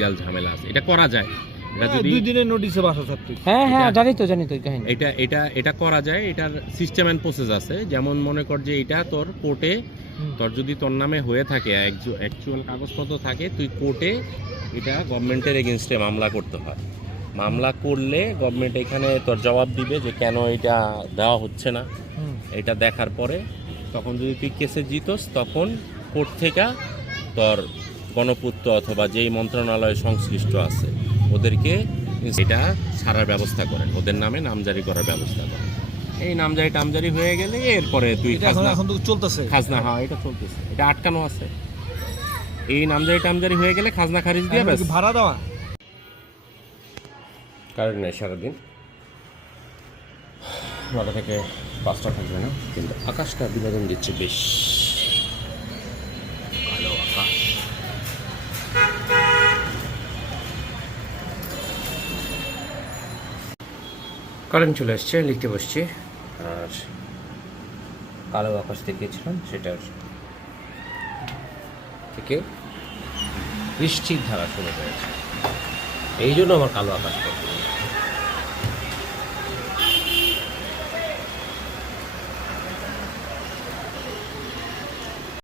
Legal ঝামেলা আছে। এটা করা যায়, এটা যদি 2 দিনের নোটিশে বাসা ছাড়তে। হ্যাঁ হ্যাঁ, জানি তো এই কাহিনী। এটা করা যায়, এটার সিস্টেম অ্যান্ড প্রসেস আছে। যেমন মনে কর যে এটা তোর কোর্টে, তোর যদি তোর নামে হয়ে থাকে, অ্যাকচুয়াল কাগজপত্র থাকে, তুই কোর্টে এটা গভর্নমেন্টের এগেনস্টে মামলা করতে হয়। মামলা করলে গভর্নমেন্ট এখানে তোর জবাব দিবে যে কেন এটা দেওয়া হচ্ছে না। এটা দেখার পরে তখন যদি তুই কেসে জিতোস, তখন কোর্ট থেকে তোর গণপূর্ত অথবা যেই মন্ত্রণালয় সংশ্লিষ্ট আছে ওদেরকে এটা ছাড়ার ব্যবস্থা করেন, ওদের নামে নামজারি করার ব্যবস্থা করেন। এই নামজারি হয়ে গেলে এরপরে তুই এখন তো চলতেছে খাজনা, হ্যাঁ এটা চলতেছে, এটা আটকানো আছে। এই নামজারি হয়ে গেলে খাজনা খারিজ দিয়ে ব্যাস। ভাড়া দেওয়া কারেন্ট নেই সারাদিন, 9টা থেকে 5টা থাকবে না, কিন্তু আকাশটা বিনোদন দিচ্ছে বেশ ভালো আকাশ। কারেন্ট চলে আসছে, লিখতে বসছি। আর কালো আকাশ দেখিয়েছিলাম, সেটার থেকে বৃষ্টির ধারা শুরু হয়েছে, এই জন্য আমার কালো আকাশ পছন্দ।